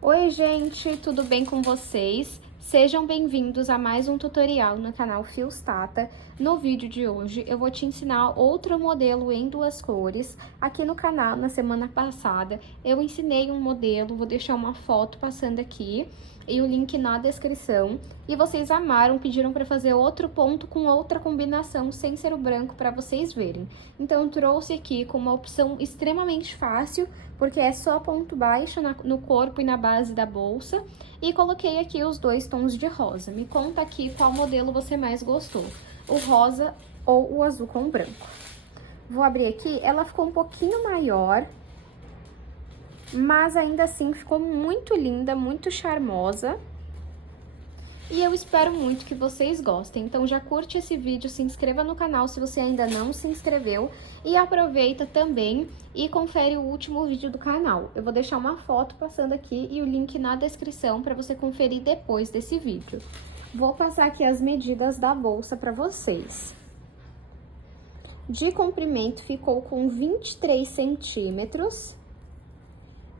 Oi gente, tudo bem com vocês? Sejam bem-vindos a mais um tutorial no canal Fios Tata. No vídeo de hoje eu vou te ensinar outro modelo em duas cores. Aqui no canal, na semana passada, eu ensinei um modelo, vou deixar uma foto passando aqui e o link na descrição. E vocês amaram, pediram para fazer outro ponto com outra combinação sem ser o branco para vocês verem. Então eu trouxe aqui com uma opção extremamente fácil, porque é só ponto baixo no corpo e na base da bolsa. E coloquei aqui os dois tons de rosa. Me conta aqui qual modelo você mais gostou, o rosa ou o azul com branco. Vou abrir aqui, ela ficou um pouquinho maior, mas ainda assim ficou muito linda, muito charmosa. E eu espero muito que vocês gostem, então já curte esse vídeo, se inscreva no canal se você ainda não se inscreveu e aproveita também e confere o último vídeo do canal. Eu vou deixar uma foto passando aqui e o link na descrição para você conferir depois desse vídeo. Vou passar aqui as medidas da bolsa para vocês. De comprimento ficou com 23 centímetros,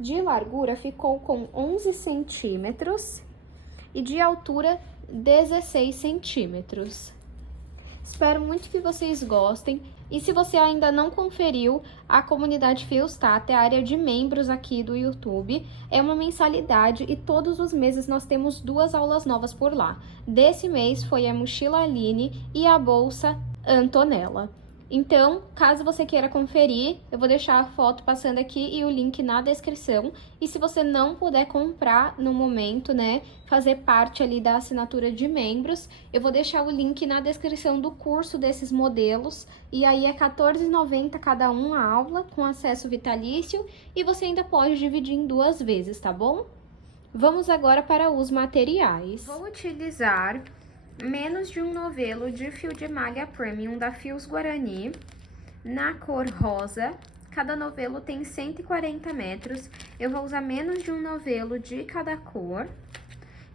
de largura ficou com 11 centímetros e de altura 16 centímetros. Espero muito que vocês gostem. E se você ainda não conferiu, a comunidade Fios Tata é a área de membros aqui do YouTube. É uma mensalidade e todos os meses nós temos 2 aulas novas por lá. Desse mês foi a mochila Aline e a bolsa Antonella. Então, caso você queira conferir, eu vou deixar a foto passando aqui e o link na descrição. E se você não puder comprar no momento, né, fazer parte ali da assinatura de membros, eu vou deixar o link na descrição do curso desses modelos. E aí é R$14,90 cada um a aula, com acesso vitalício, e você ainda pode dividir em 2 vezes, tá bom? Vamos agora para os materiais. Vou utilizar menos de um novelo de fio de malha premium da Fios Guarani, na cor rosa. Cada novelo tem 140 metros, eu vou usar menos de um novelo de cada cor.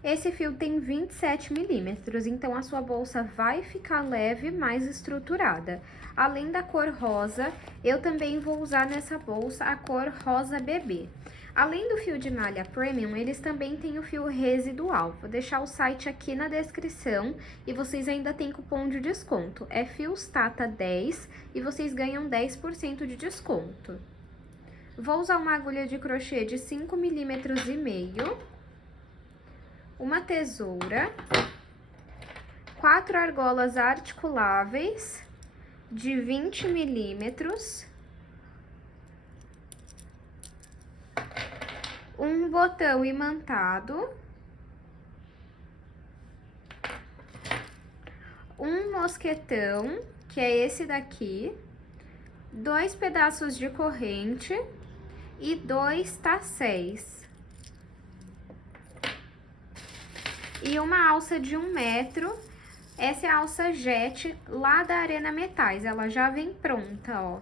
Esse fio tem 27 milímetros, então a sua bolsa vai ficar leve, mais estruturada. Além da cor rosa, eu também vou usar nessa bolsa a cor rosa bebê. Além do fio de malha premium, eles também têm o fio residual. Vou deixar o site aqui na descrição e vocês ainda têm cupom de desconto. É Fios Tata 10 e vocês ganham 10% de desconto. Vou usar uma agulha de crochê de 5,5 milímetros, uma tesoura, 4 argolas articuláveis de 20 milímetros, um botão imantado, um mosquetão, que é esse daqui, 2 pedaços de corrente e 2 tacéis. E uma alça de 1 metro, essa é a alça jet lá da Arena Metais, ela já vem pronta, ó.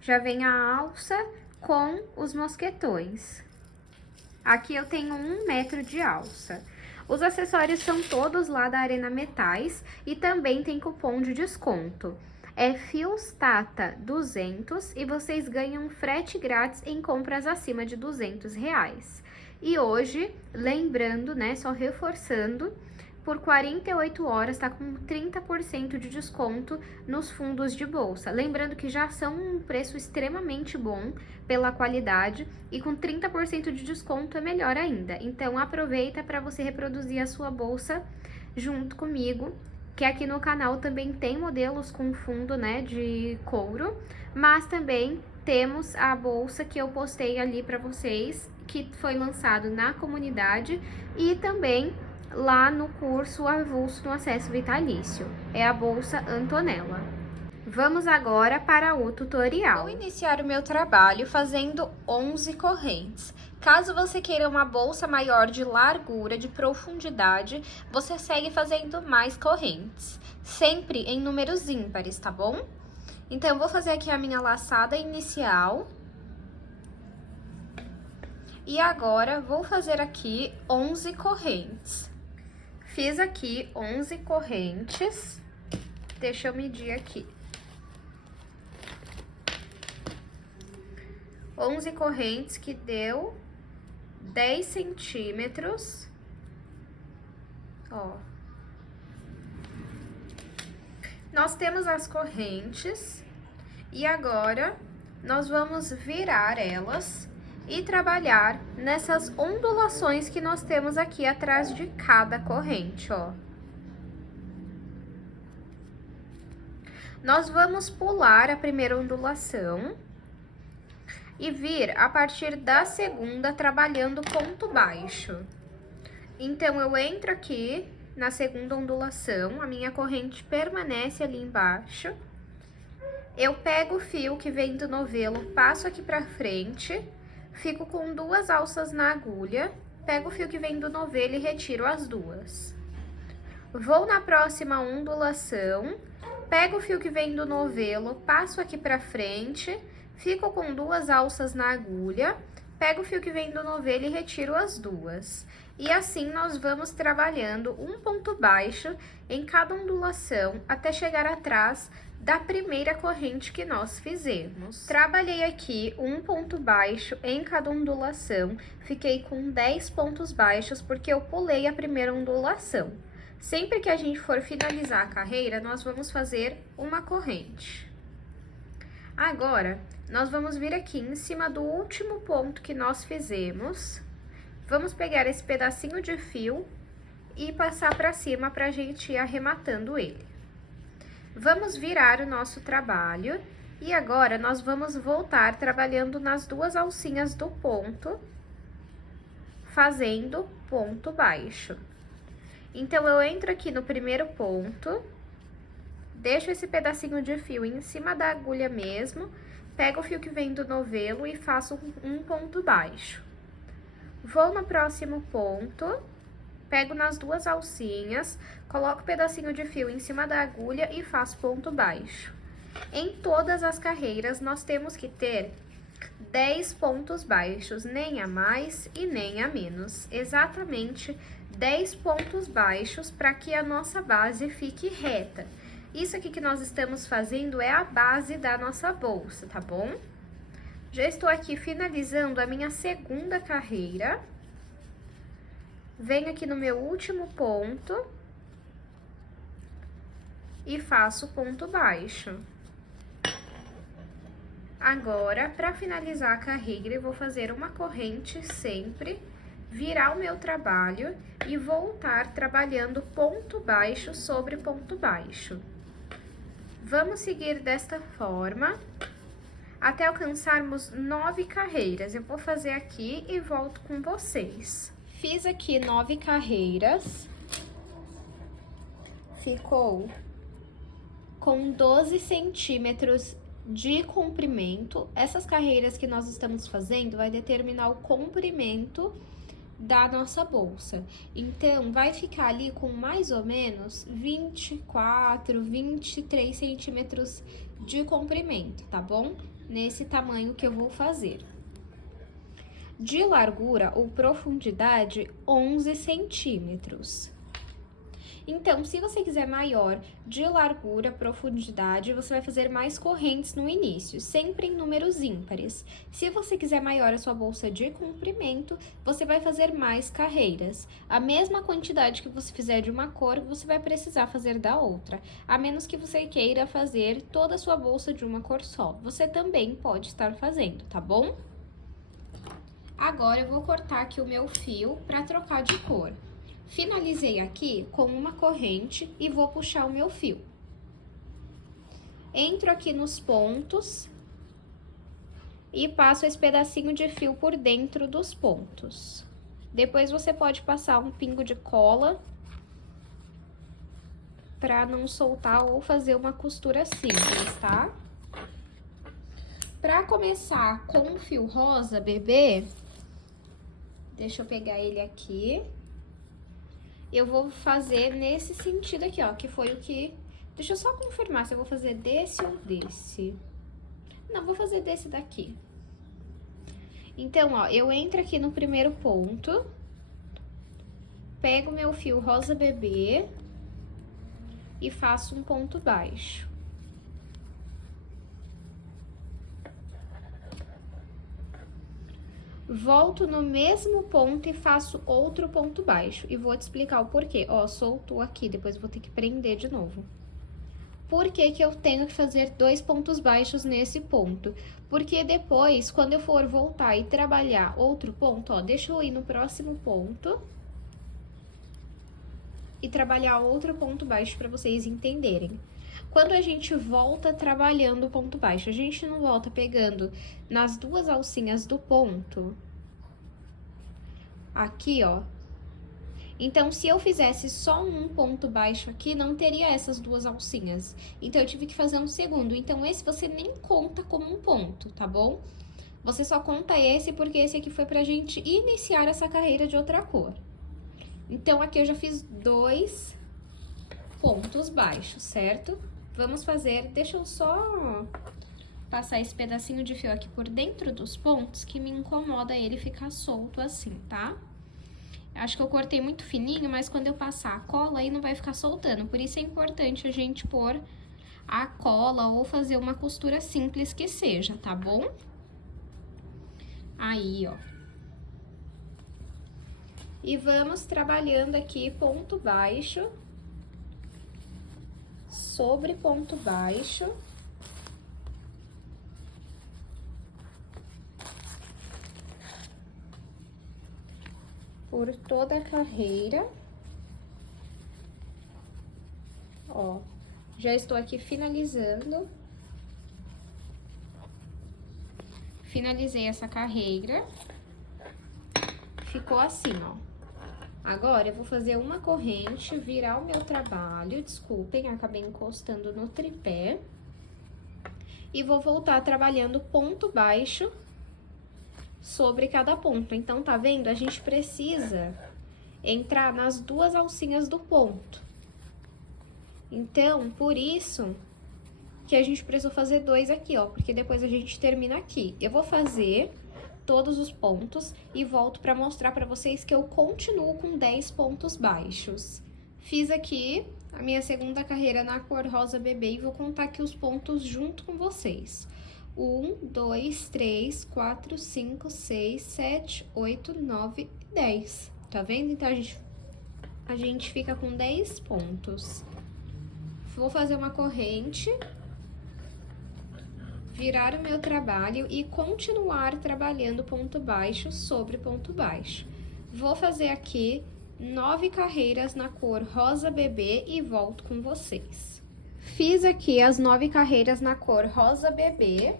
Já vem a alça com os mosquetões. Aqui eu tenho 1 metro de alça. Os acessórios são todos lá da Arena Metais e também tem cupom de desconto. É Fios Tata 200 e vocês ganham frete grátis em compras acima de R$200. E hoje, lembrando, né, só reforçando, por 48 horas tá com 30% de desconto nos fundos de bolsa. Lembrando que já são um preço extremamente bom pela qualidade e com 30% de desconto é melhor ainda. Então aproveita para você reproduzir a sua bolsa junto comigo, que aqui no canal também tem modelos com fundo, né, de couro, mas também temos a bolsa que eu postei ali para vocês, que foi lançado na comunidade e também lá no curso avulso no acesso vitalício. É a bolsa Antonella. Vamos agora para o tutorial. Vou iniciar o meu trabalho fazendo 11 correntes. Caso você queira uma bolsa maior de largura, de profundidade, você segue fazendo mais correntes, sempre em números ímpares, tá bom? Então, eu vou fazer aqui a minha laçada inicial. E agora, vou fazer aqui 11 correntes. Fiz aqui 11 correntes. Deixa eu medir aqui. 11 correntes que deu 10 centímetros, ó. Nós temos as correntes e agora nós vamos virar elas e trabalhar nessas ondulações que nós temos aqui atrás de cada corrente, ó. Nós vamos pular a primeira ondulação e vir a partir da segunda trabalhando ponto baixo. Então, eu entro aqui na segunda ondulação, a minha corrente permanece ali embaixo. Eu pego o fio que vem do novelo, passo aqui pra frente, fico com 2 alças na agulha, pego o fio que vem do novelo e retiro as 2. Vou na próxima ondulação, pego o fio que vem do novelo, passo aqui pra frente, fico com 2 alças na agulha, pego o fio que vem do novelo e retiro as 2. E assim nós vamos trabalhando um ponto baixo em cada ondulação até chegar atrás da primeira corrente que nós fizemos. Trabalhei aqui um ponto baixo em cada ondulação, fiquei com 10 pontos baixos porque eu pulei a primeira ondulação. Sempre que a gente for finalizar a carreira, nós vamos fazer uma corrente. Agora, nós vamos vir aqui em cima do último ponto que nós fizemos. Vamos pegar esse pedacinho de fio e passar para cima para a gente ir arrematando ele. Vamos virar o nosso trabalho e agora nós vamos voltar trabalhando nas 2 alcinhas do ponto, fazendo ponto baixo. Então, eu entro aqui no primeiro ponto, deixo esse pedacinho de fio em cima da agulha mesmo, pego o fio que vem do novelo e faço um ponto baixo. Vou no próximo ponto, pego nas 2 alcinhas, coloco o pedacinho de fio em cima da agulha e faço ponto baixo. Em todas as carreiras, nós temos que ter 10 pontos baixos, nem a mais e nem a menos. Exatamente 10 pontos baixos para que a nossa base fique reta. Isso aqui que nós estamos fazendo é a base da nossa bolsa, tá bom? Já estou aqui finalizando a minha segunda carreira. Venho aqui no meu último ponto e faço ponto baixo. Agora, para finalizar a carreira, eu vou fazer uma corrente sempre, virar o meu trabalho e voltar trabalhando ponto baixo sobre ponto baixo. Vamos seguir desta forma até alcançarmos 9 carreiras. Eu vou fazer aqui e volto com vocês. Fiz aqui 9 carreiras. Ficou com 12 centímetros de comprimento. Essas carreiras que nós estamos fazendo vai determinar o comprimento da nossa bolsa. Então, vai ficar ali com mais ou menos 24, 23 centímetros de comprimento, tá bom? Nesse tamanho que eu vou fazer. De largura ou profundidade, 11 centímetros. Então, se você quiser maior de largura, profundidade, você vai fazer mais correntes no início, sempre em números ímpares. Se você quiser maior a sua bolsa de comprimento, você vai fazer mais carreiras. A mesma quantidade que você fizer de uma cor, você vai precisar fazer da outra, a menos que você queira fazer toda a sua bolsa de uma cor só. Você também pode estar fazendo, tá bom? Agora, eu vou cortar aqui o meu fio para trocar de cor. Finalizei aqui com uma corrente e vou puxar o meu fio. Entro aqui nos pontos e passo esse pedacinho de fio por dentro dos pontos. Depois você pode passar um pingo de cola para não soltar ou fazer uma costura simples, tá? Para começar com o fio rosa bebê, deixa eu pegar ele aqui. Eu vou fazer nesse sentido aqui, ó, que foi o que... Deixa eu só confirmar se eu vou fazer desse ou desse. Não, vou fazer desse daqui. Então, ó, eu entro aqui no primeiro ponto, pego meu fio rosa bebê e faço um ponto baixo. volto no mesmo ponto e faço outro ponto baixo. E vou te explicar o porquê. Ó, soltou aqui, depois eu vou ter que prender de novo. Por que que eu tenho que fazer 2 pontos baixos nesse ponto? Porque depois, quando eu for voltar e trabalhar outro ponto, ó, deixa eu ir no próximo ponto e trabalhar outro ponto baixo para vocês entenderem. Quando a gente volta trabalhando o ponto baixo, a gente não volta pegando nas duas alcinhas do ponto, aqui, ó. Então, se eu fizesse só um ponto baixo aqui, não teria essas duas alcinhas. Então, eu tive que fazer um segundo. Então, esse você nem conta como um ponto, tá bom? Você só conta esse porque esse aqui foi pra gente iniciar essa carreira de outra cor. Então, aqui eu já fiz 2 pontos baixos, certo? Vamos fazer, deixa eu só passar esse pedacinho de fio aqui por dentro dos pontos, que me incomoda ele ficar solto assim, tá? Acho que eu cortei muito fininho, mas quando eu passar a cola, aí não vai ficar soltando. Por isso é importante a gente pôr a cola ou fazer uma costura simples que seja, tá bom? Aí, ó. E vamos trabalhando aqui ponto baixo sobre ponto baixo. Por toda a carreira. Ó, já estou aqui finalizando. Finalizei essa carreira. Ficou assim, ó. Agora, eu vou fazer uma corrente, virar o meu trabalho. Desculpem, acabei encostando no tripé. E vou voltar trabalhando ponto baixo sobre cada ponto. Então, tá vendo? A gente precisa entrar nas duas alcinhas do ponto. Então, por isso que a gente precisou fazer 2 aqui, ó, porque depois a gente termina aqui. Eu vou fazer todos os pontos e volto pra mostrar pra vocês que eu continuo com 10 pontos baixos. Fiz aqui a minha segunda carreira na cor rosa bebê e vou contar aqui os pontos junto com vocês. 1, 2, 3, 4, 5, 6, 7, 8, 9 e 10. Tá vendo? Então, a gente fica com 10 pontos. Vou fazer uma corrente, virar o meu trabalho e continuar trabalhando ponto baixo sobre ponto baixo. Vou fazer aqui 9 carreiras na cor rosa bebê e volto com vocês. Fiz aqui as 9 carreiras na cor rosa bebê.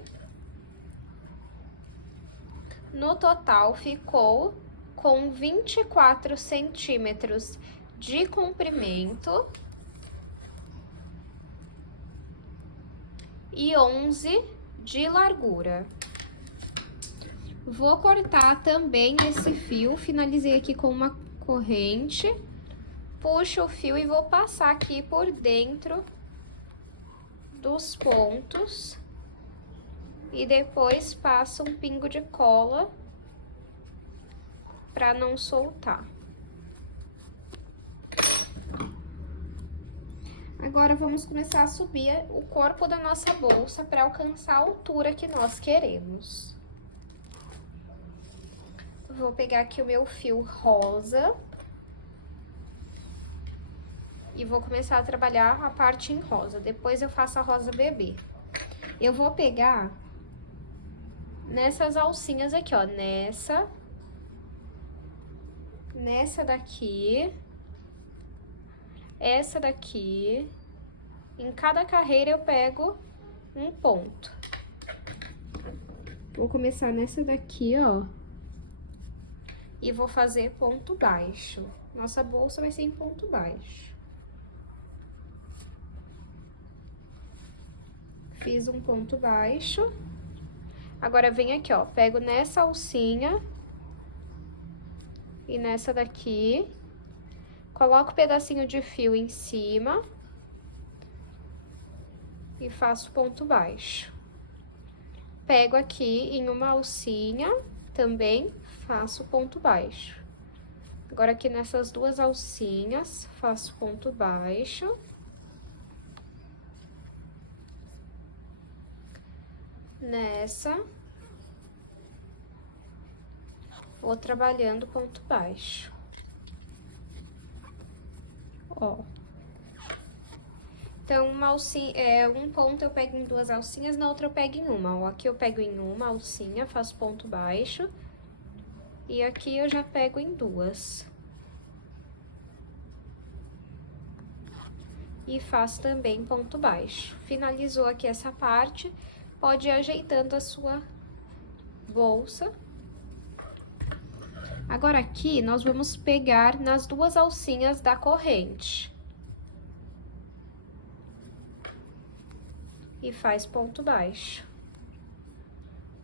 No total, ficou com 24 centímetros de comprimento e 11 de largura. Vou cortar também esse fio, finalizei aqui com uma corrente, puxo o fio e vou passar aqui por dentro dos pontos e depois passo um pingo de cola para não soltar. Agora, vamos começar a subir o corpo da nossa bolsa para alcançar a altura que nós queremos. Vou pegar aqui o meu fio rosa e vou começar a trabalhar a parte em rosa. Depois eu faço a rosa bebê. Eu vou pegar nessas alcinhas aqui, ó, nessa daqui, essa daqui. Em cada carreira eu pego um ponto. Vou começar nessa daqui, ó, e vou fazer ponto baixo. Nossa bolsa vai ser em ponto baixo. Fiz um ponto baixo. Agora, vem aqui, ó, pego nessa alcinha e nessa daqui, coloco um pedacinho de fio em cima e faço ponto baixo. Pego aqui em uma alcinha, também faço ponto baixo. Agora, aqui nessas duas alcinhas, faço ponto baixo. Nessa. Vou trabalhando ponto baixo. Ó. Então, uma alcinha, um ponto eu pego em 2 alcinhas, na outra eu pego em uma. Ó, aqui eu pego em uma alcinha, faço ponto baixo. E aqui eu já pego em 2. E faço também ponto baixo. Finalizou aqui essa parte, pode ir ajeitando a sua bolsa. Agora aqui, nós vamos pegar nas 2 alcinhas da corrente. E faz ponto baixo.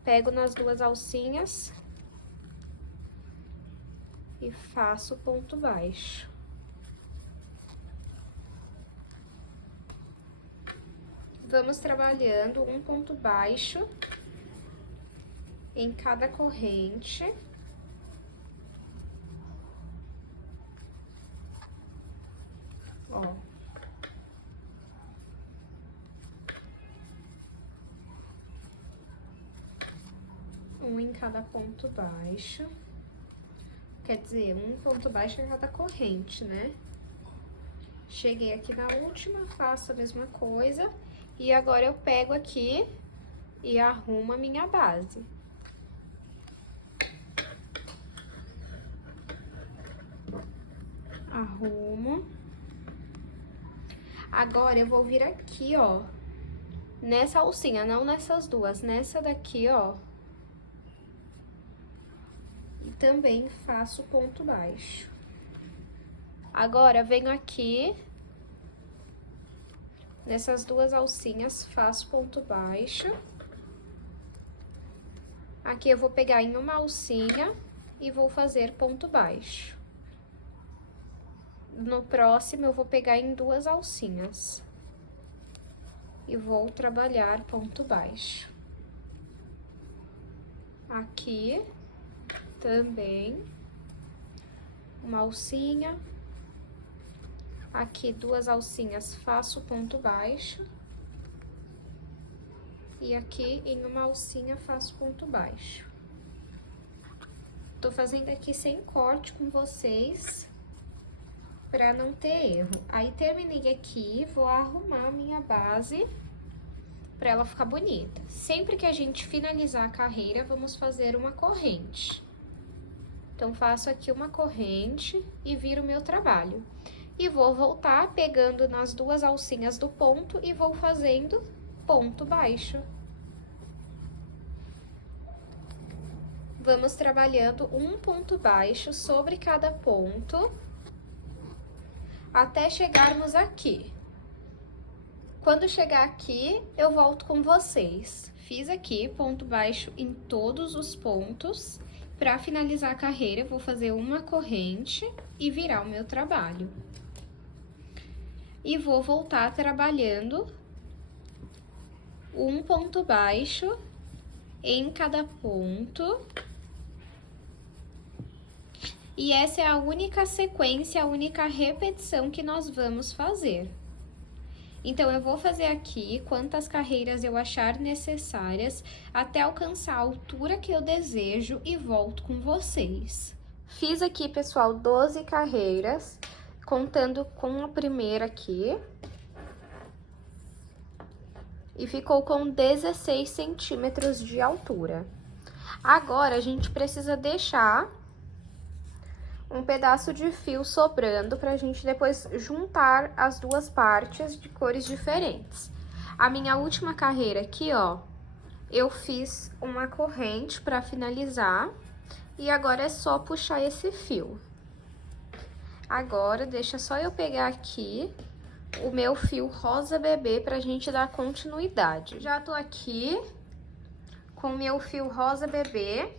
Pego nas 2 alcinhas e faço ponto baixo. Vamos trabalhando um ponto baixo em cada corrente. Ó. Um em cada ponto baixo. Quer dizer, um ponto baixo em cada corrente, né? Cheguei aqui na última, faço a mesma coisa. E agora eu pego aqui e arrumo a minha base. Arrumo. Agora eu vou vir aqui, ó, nessa alcinha, não nessas 2, nessa daqui, ó. E também faço ponto baixo. Agora, venho aqui, nessas 2 alcinhas, faço ponto baixo. Aqui eu vou pegar em uma alcinha e vou fazer ponto baixo. No próximo, eu vou pegar em 2 alcinhas. E vou trabalhar ponto baixo. Aqui, também, uma alcinha. Aqui, 2 alcinhas, faço ponto baixo. E aqui, em uma alcinha, faço ponto baixo. Tô fazendo aqui sem corte com vocês, pra não ter erro. Aí, terminei aqui, vou arrumar a minha base pra ela ficar bonita. Sempre que a gente finalizar a carreira, vamos fazer uma corrente. Então, faço aqui uma corrente e viro o meu trabalho. E vou voltar pegando nas 2 alcinhas do ponto e vou fazendo ponto baixo. Vamos trabalhando um ponto baixo sobre cada ponto, até chegarmos aqui. Quando chegar aqui, eu volto com vocês. Fiz aqui ponto baixo em todos os pontos. Para finalizar a carreira, eu vou fazer uma corrente e virar o meu trabalho. E vou voltar trabalhando um ponto baixo em cada ponto. E essa é a única sequência, a única repetição que nós vamos fazer. Então, eu vou fazer aqui quantas carreiras eu achar necessárias até alcançar a altura que eu desejo e volto com vocês. Fiz aqui, pessoal, 12 carreiras, contando com a primeira aqui. E ficou com 16 centímetros de altura. Agora, a gente precisa deixar um pedaço de fio sobrando pra gente depois juntar as 2 partes de cores diferentes. A minha última carreira aqui, ó, eu fiz uma corrente pra finalizar e agora é só puxar esse fio. Agora, deixa só eu pegar aqui o meu fio rosa bebê pra gente dar continuidade. Já tô aqui com o meu fio rosa bebê.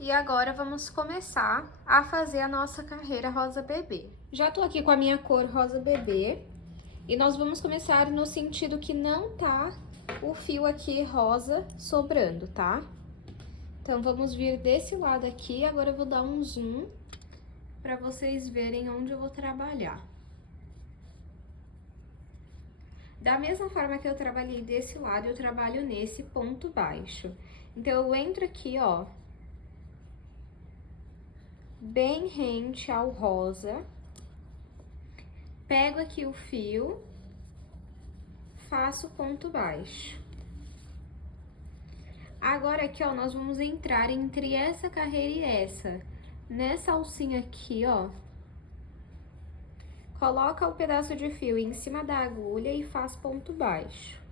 E agora, vamos começar a fazer a nossa carreira rosa bebê. Já tô aqui com a minha cor rosa bebê. E nós vamos começar no sentido que não tá o fio aqui rosa sobrando, tá? Então, vamos vir desse lado aqui. Agora, eu vou dar um zoom pra vocês verem onde eu vou trabalhar. Da mesma forma que eu trabalhei desse lado, eu trabalho nesse ponto baixo. Então, eu entro aqui, ó, bem rente ao rosa, pego aqui o fio, faço ponto baixo. Agora aqui, ó, nós vamos entrar entre essa carreira e essa. Nessa alcinha aqui, ó, coloca o pedaço de fio em cima da agulha e faz ponto baixo.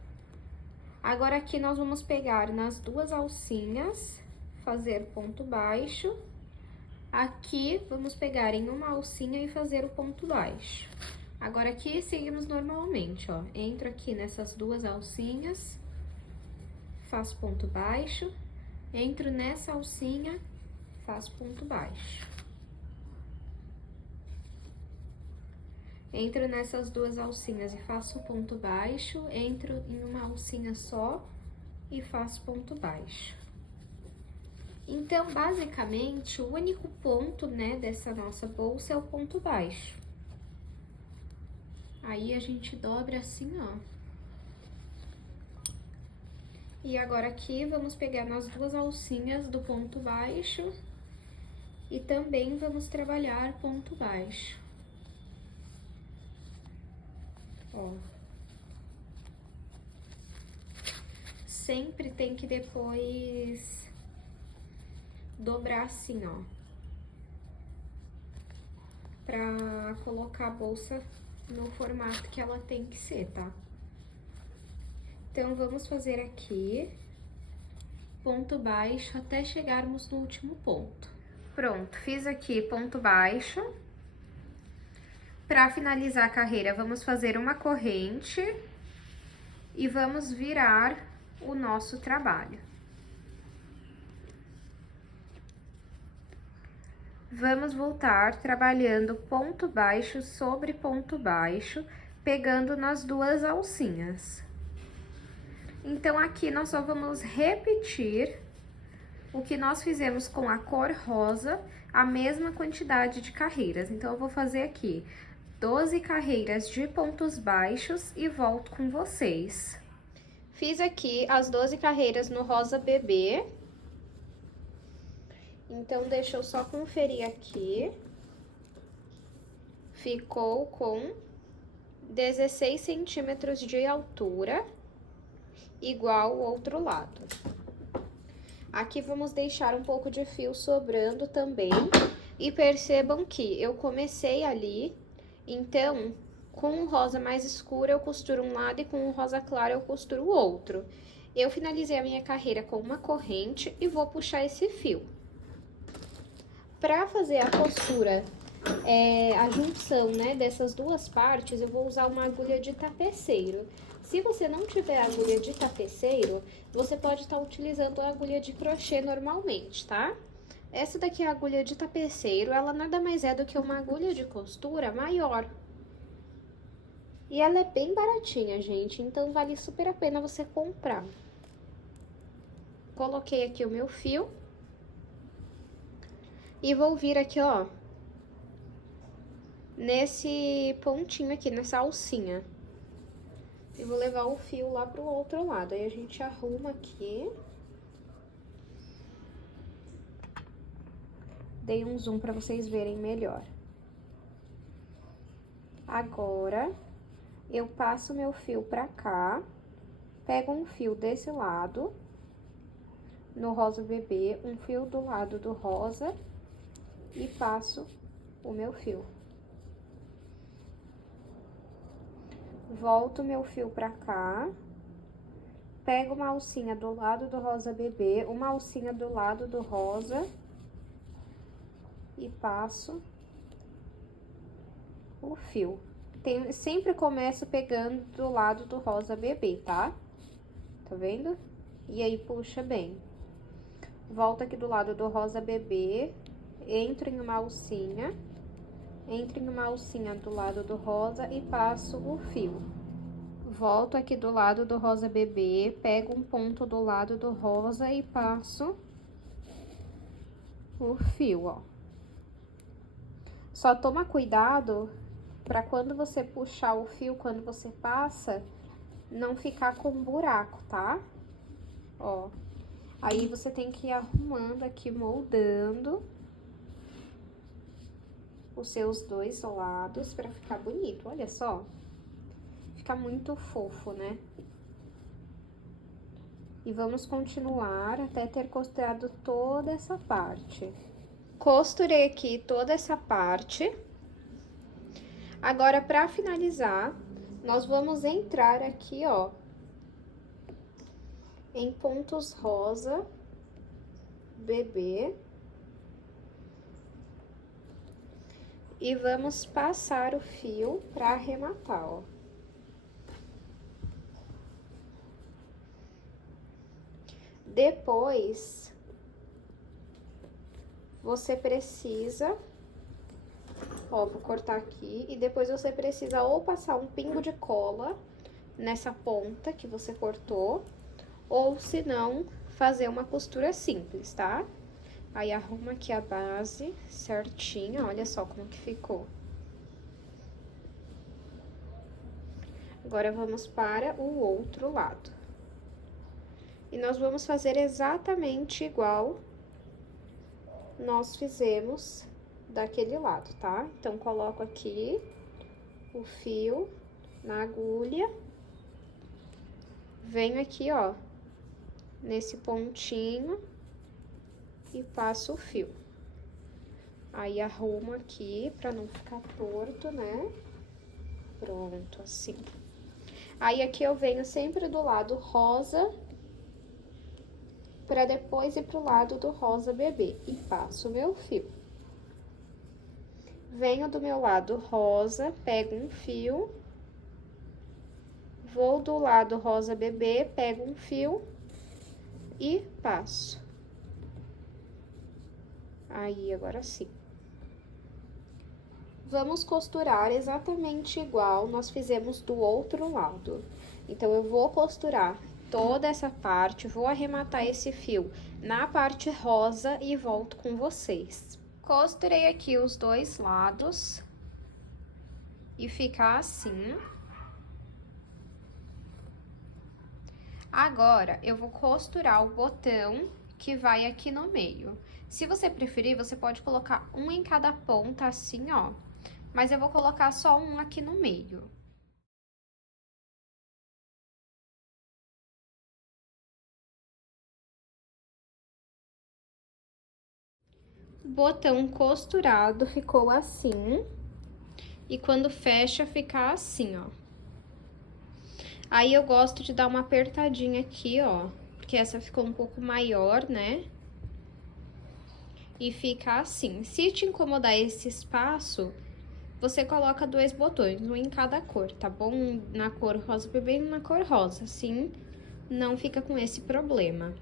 Agora aqui nós vamos pegar nas duas alcinhas, fazer ponto baixo. Aqui vamos pegar em uma alcinha e fazer o ponto baixo. Agora aqui seguimos normalmente, ó. Entro aqui nessas duas alcinhas, faço ponto baixo, entro nessa alcinha, faço ponto baixo. Entro nessas duas alcinhas e faço ponto baixo, entro em uma alcinha só e faço ponto baixo. Então, basicamente, o único ponto, né, dessa nossa bolsa é o ponto baixo. Aí, a gente dobra assim, ó. E agora aqui, vamos pegar nas duas alcinhas do ponto baixo e também vamos trabalhar ponto baixo. Ó. Sempre tem que depois dobrar assim, ó. Pra colocar a bolsa no formato que ela tem que ser, tá? Então, vamos fazer aqui ponto baixo até chegarmos no último ponto. Pronto, fiz aqui ponto baixo. Para finalizar a carreira, vamos fazer uma corrente e vamos virar o nosso trabalho. Vamos voltar trabalhando ponto baixo sobre ponto baixo, pegando nas duas alcinhas. Então, aqui nós só vamos repetir o que nós fizemos com a cor rosa, a mesma quantidade de carreiras. Então, eu vou fazer aqui 12 carreiras de pontos baixos e volto com vocês. Fiz aqui as 12 carreiras no rosa bebê. Então, deixa eu só conferir aqui. Ficou com 16 centímetros de altura, igual o outro lado. Aqui vamos deixar um pouco de fio sobrando também. E percebam que eu comecei ali. Então, com o rosa mais escuro eu costuro um lado e com o rosa claro eu costuro o outro. Eu finalizei a minha carreira com uma corrente e vou puxar esse fio. Para fazer a costura, a junção, né, dessas duas partes, eu vou usar uma agulha de tapeceiro. Se você não tiver agulha de tapeceiro, você pode estar utilizando a agulha de crochê normalmente, tá? Essa daqui é a agulha de tapeceiro, ela nada mais é do que uma agulha de costura maior. E ela é bem baratinha, gente, então vale super a pena você comprar. Coloquei aqui o meu fio. E vou vir aqui, ó, nesse pontinho aqui, nessa alcinha. E vou levar o fio lá pro outro lado. Aí a gente arruma aqui. Dei um zoom pra vocês verem melhor. Agora, eu passo meu fio pra cá, pego um fio desse lado, no rosa bebê, um fio do lado do rosa e passo o meu fio. Volto meu fio pra cá, pego uma alcinha do lado do rosa bebê, uma alcinha do lado do rosa e passo o fio. Sempre começo pegando do lado do rosa bebê, tá? Tá vendo? E aí, puxa bem. Volto aqui do lado do rosa bebê, entro em uma alcinha, do lado do rosa e passo o fio. Volto aqui do lado do rosa bebê, pego um ponto do lado do rosa e passo o fio, ó. Só toma cuidado para quando você puxar o fio, quando você passa, não ficar com buraco, tá? Ó. Aí você tem que ir arrumando aqui, moldando os seus dois lados pra ficar bonito, olha só. Fica muito fofo, né? E vamos continuar até ter costurado toda essa parte. Costurei aqui toda essa parte. Agora, pra finalizar, nós vamos entrar aqui, ó, em pontos rosa, bebê. E vamos passar o fio pra arrematar, ó. Depois, você precisa, ó, vou cortar aqui, e depois você precisa ou passar um pingo de cola nessa ponta que você cortou, ou se não, fazer uma costura simples, tá? Aí, arruma aqui a base certinha, olha só como que ficou. Agora, vamos para o outro lado. E nós vamos fazer exatamente igual nós fizemos daquele lado, tá? Então, coloco aqui o fio na agulha. Venho aqui, ó, nesse pontinho e passo o fio. Aí, arrumo aqui pra não ficar torto, né? Pronto, assim. Aí, aqui eu venho sempre do lado rosa, pra depois ir pro lado do rosa bebê. E passo o meu fio. Venho do meu lado rosa, pego um fio. Vou do lado rosa bebê, pego um fio e passo. Aí, agora sim. Vamos costurar exatamente igual nós fizemos do outro lado. Então, eu vou costurar toda essa parte, vou arrematar esse fio na parte rosa e volto com vocês. Costurei aqui os dois lados e fica assim. Agora, eu vou costurar o botão que vai aqui no meio. Se você preferir, você pode colocar um em cada ponta, assim, ó. Mas eu vou colocar só um aqui no meio. O botão costurado ficou assim. E quando fecha, fica assim, ó. Aí, eu gosto de dar uma apertadinha aqui, ó. Porque essa ficou um pouco maior, né? E fica assim. Se te incomodar esse espaço, você coloca dois botões, um em cada cor, tá bom? Um na cor rosa bebê e um na cor rosa, assim não fica com esse problema.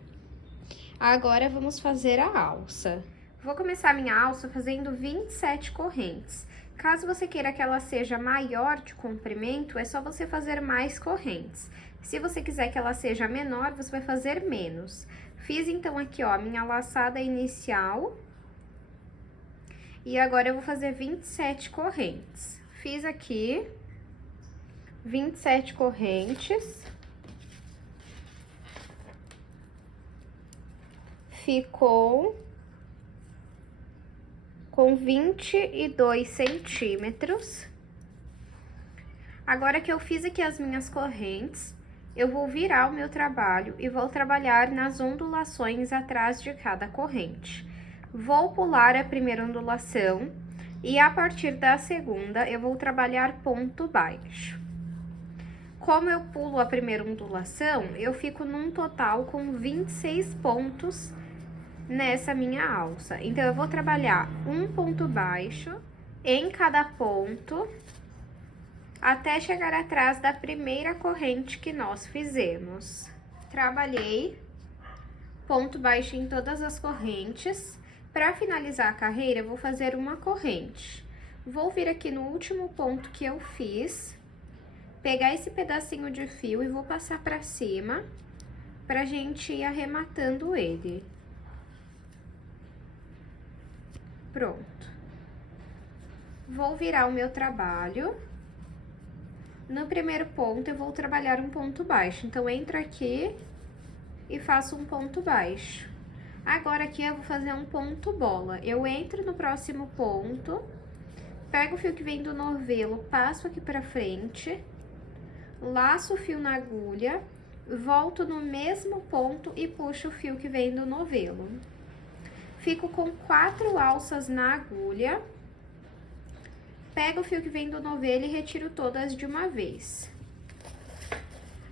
Agora, vamos fazer a alça. Vou começar a minha alça fazendo 27 correntes. Caso você queira que ela seja maior de comprimento, é só você fazer mais correntes. Se você quiser que ela seja menor, você vai fazer menos. Fiz, então, aqui, ó, a minha laçada inicial. E agora, eu vou fazer 27 correntes. Fiz aqui 27 correntes. Ficou com 22 centímetros. Agora que eu fiz aqui as minhas correntes, eu vou virar o meu trabalho e vou trabalhar nas ondulações atrás de cada corrente. Vou pular a primeira ondulação e a partir da segunda eu vou trabalhar ponto baixo. Como eu pulo a primeira ondulação, eu fico num total com 26 pontos nessa minha alça. Então, eu vou trabalhar um ponto baixo em cada ponto até chegar atrás da primeira corrente que nós fizemos. Trabalhei ponto baixo em todas as correntes. Para finalizar a carreira, eu vou fazer uma corrente. Vou vir aqui no último ponto que eu fiz, pegar esse pedacinho de fio e vou passar para cima, pra gente ir arrematando ele. Pronto. Vou virar o meu trabalho. No primeiro ponto, eu vou trabalhar um ponto baixo. Então, entro aqui e faço um ponto baixo. Agora aqui eu vou fazer um ponto bola. Eu entro no próximo ponto, pego o fio que vem do novelo, passo aqui pra frente, laço o fio na agulha, volto no mesmo ponto e puxo o fio que vem do novelo. Fico com 4 alças na agulha, pego o fio que vem do novelo e retiro todas de uma vez.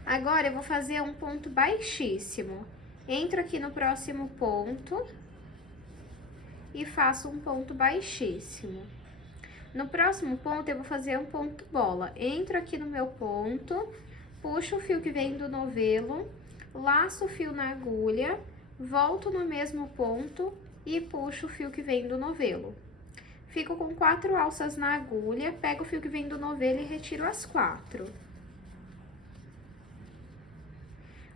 Agora, eu vou fazer um ponto baixíssimo. Entro aqui no próximo ponto e faço um ponto baixíssimo. No próximo ponto, eu vou fazer um ponto bola. Entro aqui no meu ponto, puxo o fio que vem do novelo, laço o fio na agulha, volto no mesmo ponto e puxo o fio que vem do novelo. Fico com 4 alças na agulha, pego o fio que vem do novelo e retiro as 4.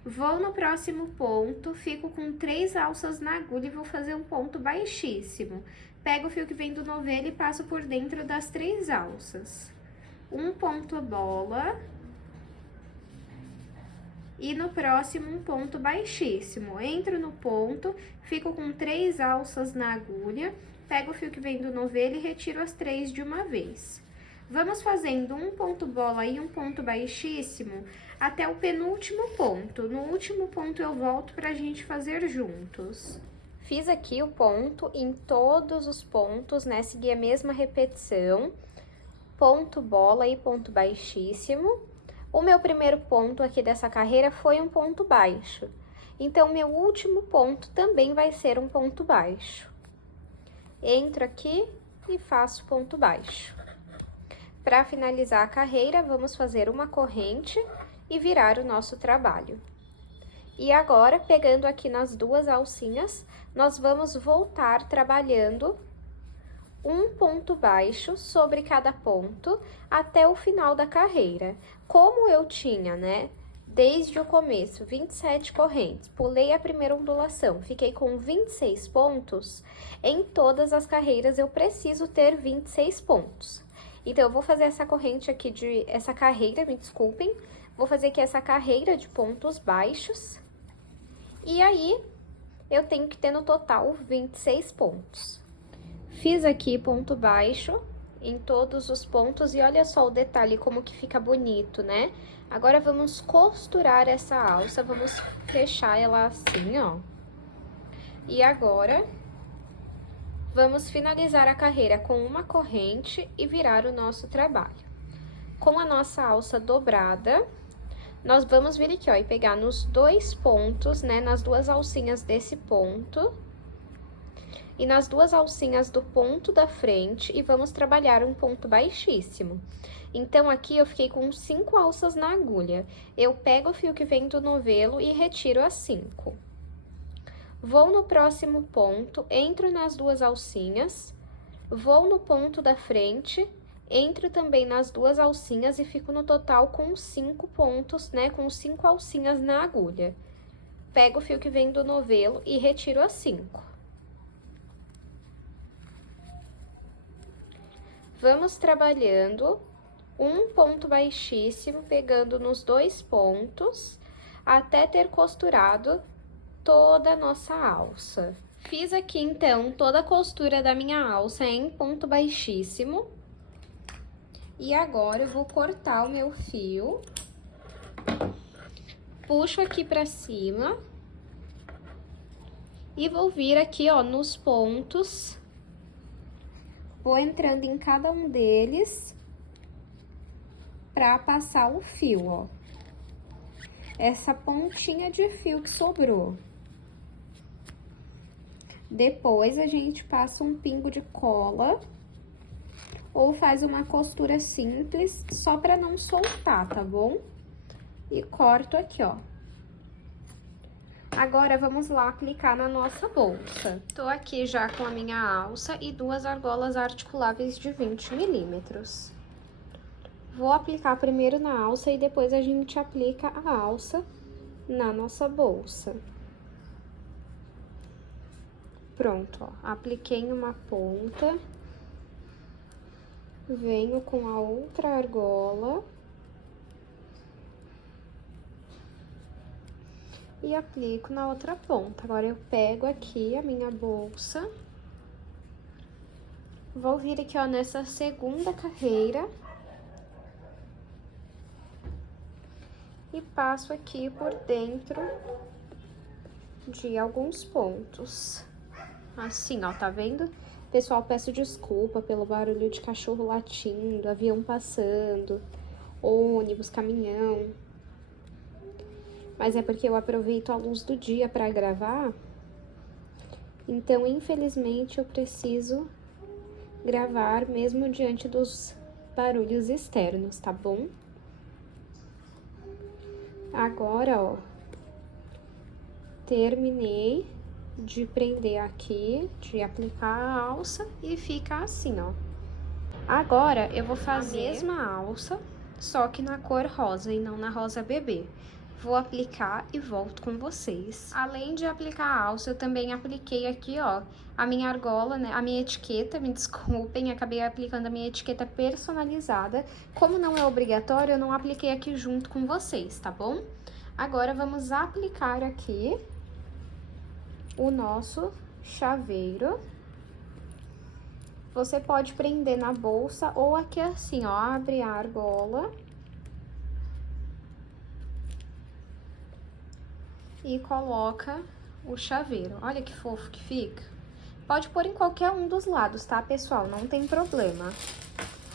Vou no próximo ponto, fico com 3 alças na agulha e vou fazer um ponto baixíssimo. Pego o fio que vem do novelo e passo por dentro das 3 alças. Um ponto bola. E no próximo, um ponto baixíssimo. Entro no ponto, fico com 3 alças na agulha, pego o fio que vem do novelo e retiro as 3 de uma vez. Vamos fazendo um ponto bola e um ponto baixíssimo até o penúltimo ponto. No último ponto eu volto pra gente fazer juntos. Fiz aqui o ponto em todos os pontos, né? Segui a mesma repetição. Ponto bola e ponto baixíssimo. O meu primeiro ponto aqui dessa carreira foi um ponto baixo. Então, meu último ponto também vai ser um ponto baixo. Entro aqui e faço ponto baixo. Para finalizar a carreira, vamos fazer uma corrente e virar o nosso trabalho. E agora, pegando aqui nas 2 alcinhas, nós vamos voltar trabalhando um ponto baixo sobre cada ponto até o final da carreira. Como eu tinha, né, desde o começo, 27 correntes, pulei a primeira ondulação, fiquei com 26 pontos, em todas as carreiras eu preciso ter 26 pontos. Então, eu vou fazer essa corrente aqui essa carreira, me desculpem, vou fazer aqui essa carreira de pontos baixos, e aí, eu tenho que ter no total 26 pontos. Fiz aqui ponto baixo em todos os pontos, e olha só o detalhe, como que fica bonito, né? Agora, vamos costurar essa alça, vamos fechar ela assim, ó. E agora, vamos finalizar a carreira com uma corrente e virar o nosso trabalho. Com a nossa alça dobrada, nós vamos vir aqui, ó, e pegar nos 2 pontos, né, nas 2 alcinhas desse ponto, e nas 2 alcinhas do ponto da frente, e vamos trabalhar um ponto baixíssimo. Então, aqui eu fiquei com 5 alças na agulha. Eu pego o fio que vem do novelo e retiro as 5. Vou no próximo ponto, entro nas 2 alcinhas, vou no ponto da frente, entro também nas 2 alcinhas e fico no total com 5 pontos, né, com 5 alcinhas na agulha. Pego o fio que vem do novelo e retiro as 5. Vamos trabalhando um ponto baixíssimo, pegando nos 2 pontos, até ter costurado toda a nossa alça. Fiz aqui, então, toda a costura da minha alça em ponto baixíssimo. E agora, eu vou cortar o meu fio. Puxo aqui pra cima. E vou vir aqui, ó, nos pontos. Vou entrando em cada um deles pra passar o fio, ó. Essa pontinha de fio que sobrou. Depois, a gente passa um pingo de cola ou faz uma costura simples, só pra não soltar, tá bom? E corto aqui, ó. Agora, vamos lá aplicar na nossa bolsa. Tô aqui já com a minha alça e 2 argolas articuláveis de 20 milímetros. Vou aplicar primeiro na alça e depois a gente aplica a alça na nossa bolsa. Pronto, ó, apliquei em uma ponta, venho com a outra argola, e aplico na outra ponta. Agora, eu pego aqui a minha bolsa, vou vir aqui, ó, nessa segunda carreira e passo aqui por dentro de alguns pontos. Assim, ó, tá vendo? Pessoal, peço desculpa pelo barulho de cachorro latindo, avião passando, ônibus, caminhão. Mas é porque eu aproveito a luz do dia para gravar. Então, infelizmente, eu preciso gravar mesmo diante dos barulhos externos, tá bom? Agora, ó, terminei de prender aqui, de aplicar a alça e fica assim, ó. Agora, eu vou fazer a mesma alça, só que na cor rosa e não na rosa bebê. Vou aplicar e volto com vocês. Além de aplicar a alça, eu também apliquei aqui, ó, a minha argola, né, a minha etiqueta, me desculpem, acabei aplicando a minha etiqueta personalizada. Como não é obrigatório, eu não apliquei aqui junto com vocês, tá bom? Agora, vamos aplicar aqui o nosso chaveiro. Você pode prender na bolsa ou aqui assim, ó, abre a argola e coloca o chaveiro. Olha que fofo que fica. Pode pôr em qualquer um dos lados, tá, pessoal? Não tem problema.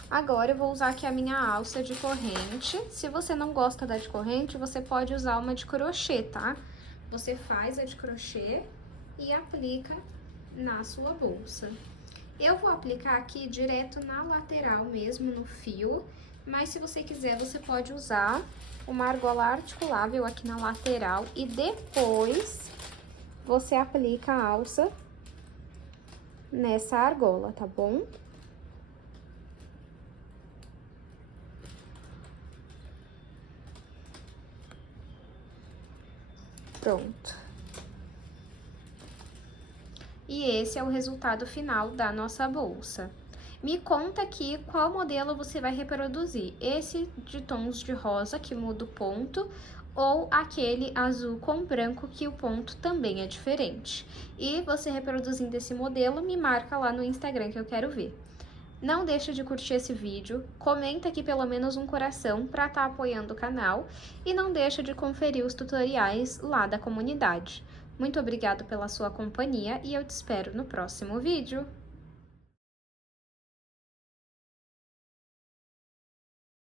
Agora, eu vou usar aqui a minha alça de corrente. Se você não gosta da de corrente, você pode usar uma de crochê, tá? Você faz a de crochê e aplica na sua bolsa. Eu vou aplicar aqui direto na lateral mesmo, no fio, mas se você quiser, você pode usar uma argola articulável aqui na lateral e depois você aplica a alça nessa argola, tá bom? Pronto. E esse é o resultado final da nossa bolsa. Me conta aqui qual modelo você vai reproduzir, esse de tons de rosa, que muda o ponto, ou aquele azul com branco, que o ponto também é diferente. E você reproduzindo esse modelo, me marca lá no Instagram que eu quero ver. Não deixa de curtir esse vídeo, comenta aqui pelo menos um coração para estar apoiando o canal e não deixa de conferir os tutoriais lá da comunidade. Muito obrigada pela sua companhia e eu te espero no próximo vídeo.